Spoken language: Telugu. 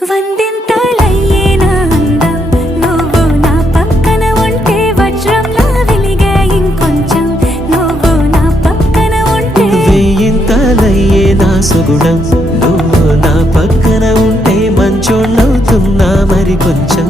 వందింతలయ్యేనా అందం నువ్వు నా పక్కన ఉంటే వజ్రంలా వెలిగే ఇంకొంచెం నువ్వు నా పక్కన ఉంటే వేయింతలయ్యేనా సుగుణం నువ్వు నా పక్కన ఉంటే మంచోళ్ళవుతున్నా మరి కొంచెం